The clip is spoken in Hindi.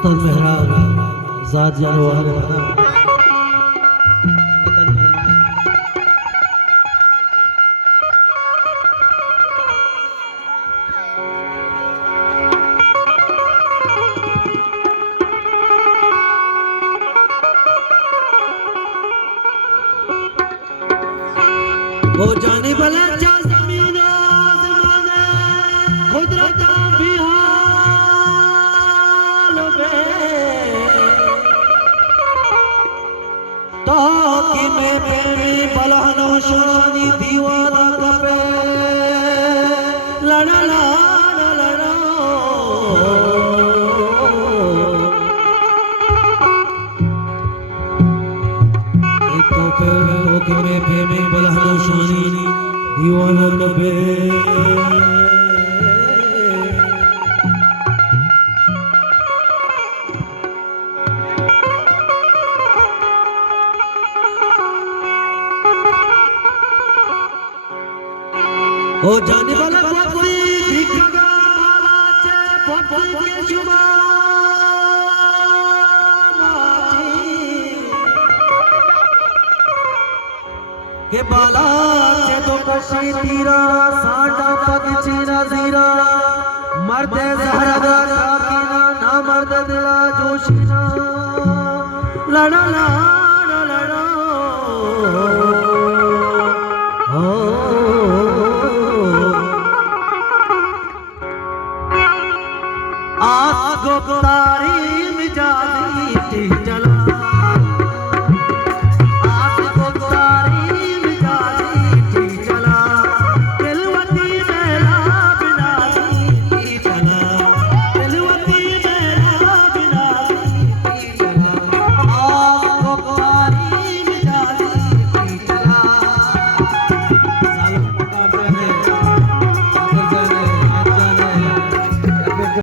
उस्ताद मेहराब ज़ात जानो वाले बना वो जाने वाला जा ज़मीन आसमाने कुदरत भी हाल में ताकि मैं प्रेमी बलहनो शानी दीवाना कपे लड़ा लड़ा कि मैं प्रेमी बलहनो शानी दीवाना कपे ओ जाने वाला पक्षी भिखगा वाला चे पक्षी के शुमा माची के बाला चे तो कशी तीरा साडा पक्षी नजीरा मर्दे जहरगा काकीना ना मर्द दिला जोशीना लड़ा लड़ा लड़ा